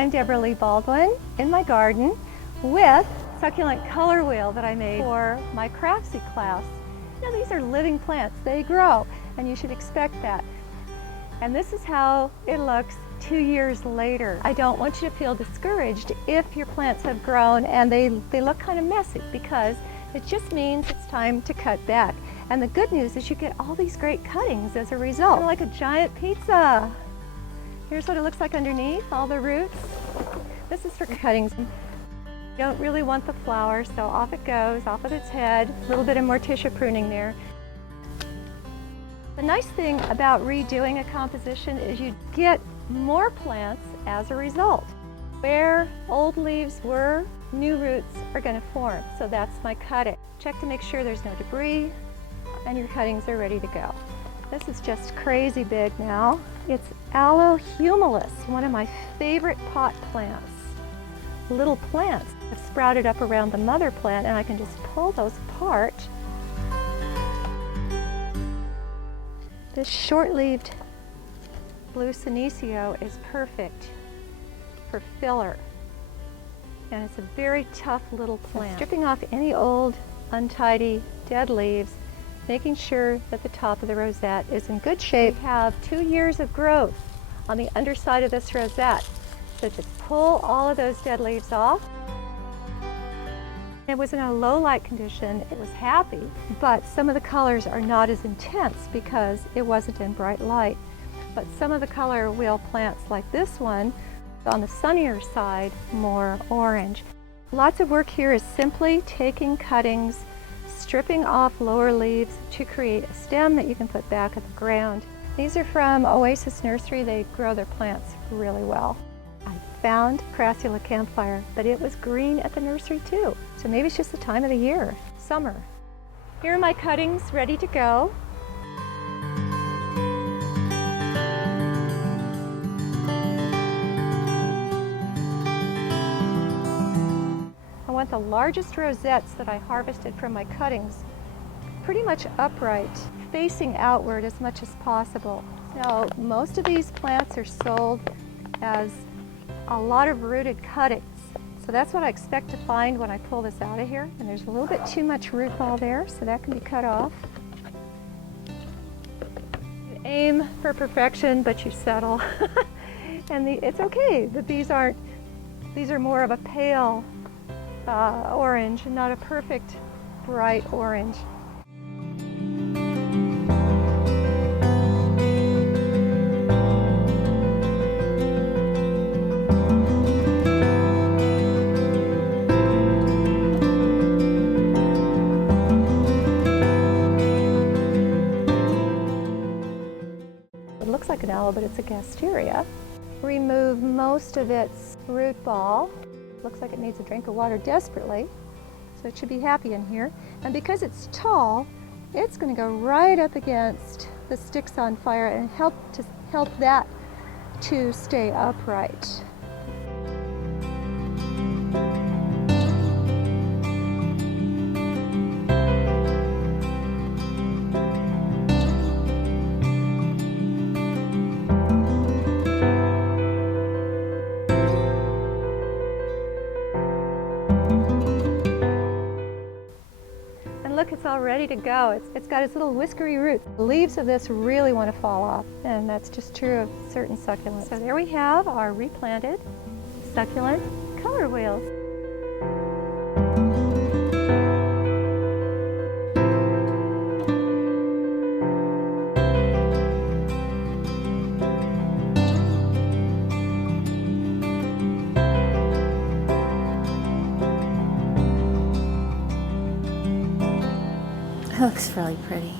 I'm Debra Lee Baldwin in my garden with succulent color wheel that I made for my Craftsy class. Now these are living plants, they grow, and you should expect that. And this is how it looks 2 years later. I don't want you to feel discouraged if your plants have grown and they look kind of messy, because it just means it's time to cut back. And the good news is you get all these great cuttings as a result. Kind of like a giant pizza. Here's what it looks like underneath, all the roots. This is for cuttings. You don't really want the flower, so off it goes, off with its head. A little bit of morticia pruning there. The nice thing about redoing a composition is you get more plants as a result. Where old leaves were, new roots are going to form. So that's my cutting. Check to make sure there's no debris and your cuttings are ready to go. This is just crazy big now. It's Aloe humilis, one of my favorite pot plants. Little plants have sprouted up around the mother plant, and I can just pull those apart. This short-leaved blue senecio is perfect for filler, and it's a very tough little plant. Stripping off any old, untidy, dead leaves, making sure that the top of the rosette is in good shape. We have 2 years of growth on the underside of this rosette. So just pull all of those dead leaves off. It was in a low light condition. It was happy, but some of the colors are not as intense because it wasn't in bright light. But some of the color wheel plants like this one, on the sunnier side, more orange. Lots of work here is simply taking cuttings, stripping off lower leaves to create a stem that you can put back at the ground. These are from Oasis Nursery. They grow their plants really well. I found Crassula campfire, but it was green at the nursery too. So maybe it's just the time of the year, summer. Here are my cuttings ready to go. I want the largest rosettes that I harvested from my cuttings pretty much upright, facing outward as much as possible. Now, most of these plants are sold as a lot of rooted cuttings. So that's what I expect to find when I pull this out of here. And there's a little bit too much root ball there, so that can be cut off. You aim for perfection, but you settle. And it's okay that these are more of a pale orange and not a perfect bright orange. It looks like an aloe, but it's a gasteria. Remove most of its root ball. Looks like it needs a drink of water desperately, so it should be happy in here. And because it's tall, it's going to go right up against the sticks on fire and help that to stay upright. Look, it's all ready to go. It's got its little whiskery roots. The leaves of this really want to fall off, and that's just true of certain succulents. So there we have our replanted succulent color wheels. It looks really pretty.